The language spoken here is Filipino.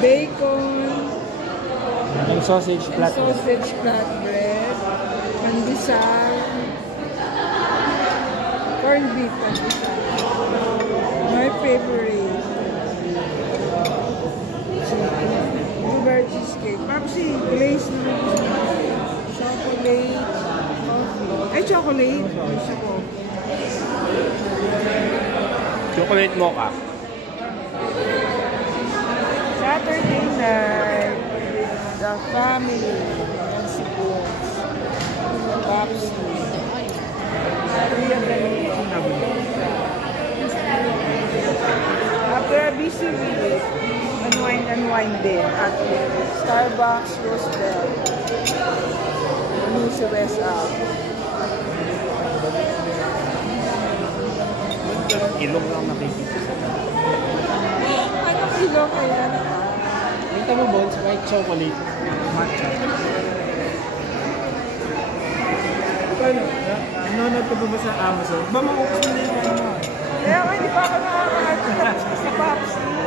bacon, and sausage flatbread, pandesal, corned beef pandesal. My favorite. Blueberry cheesecake. Papsi, glaze naman. Chocolate. Coffee. Ay, chocolate. Gusto ko. Chocolate mocha. Saturday night with the family and siblings. Papsi. Kuya Daniel. After a busy week, unwind din at Starbucks Roosevelt. Ano sa West Up. Ilong lang nakikita sa Anong ilong kaya? Kita mo, Bones, white chocolate. Matcha. Paano? Nanonood ka ba sa Amazon? Ba, makukuha na yung ano? Kaya nga, hindi pa ako nakakakita sa Papsi.